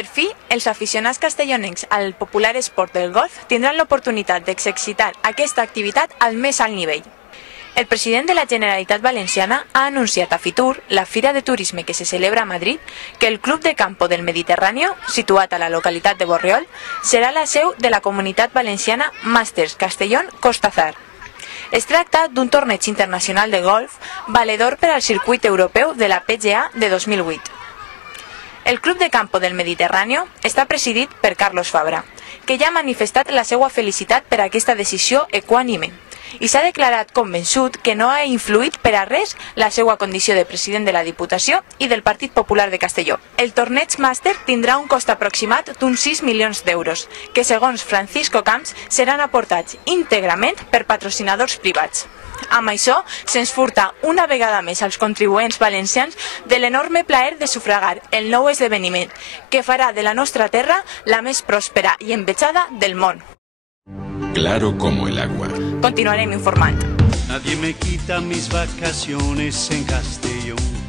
Per fi, els aficionats castellonencs al popular esport del golf tindran l'oportunitat d'exercitar aquesta activitat al més alt nivell. El president de la Generalitat Valenciana ha anunciat a Fitur, la fira de turisme que se celebra a Madrid, que el Club de Campo del Mediterráneo, situat a la localitat de Borriol, serà la seu de la comunitat valenciana Masters Castellón-Costazar. Es tracta d'un torneig internacional de golf valedor per al circuit europeu de la PGA de 2008. El Club de Campo del Mediterráneo està presidit per Carlos Fabra, que ja ha manifestat la seva felicitat per aquesta decisió equànime i s'ha declarat convençut que no ha influït per a res la seva condició de president de la Diputació i del Partit Popular de Castelló. El torneig màster tindrà un cost aproximat d'uns 6 milions d'euros, que segons Francisco Camps seran aportats íntegrament per patrocinadors privats. Amb això, se'ns furta una vegada més als contribuents valencians de l'enorme plaer de sufragar el nou esdeveniment que farà de la nostra terra la més pròspera i envejada del món. Claro como el agua. Continuarem informant. Nadie me quita mis vacaciones en Castellón.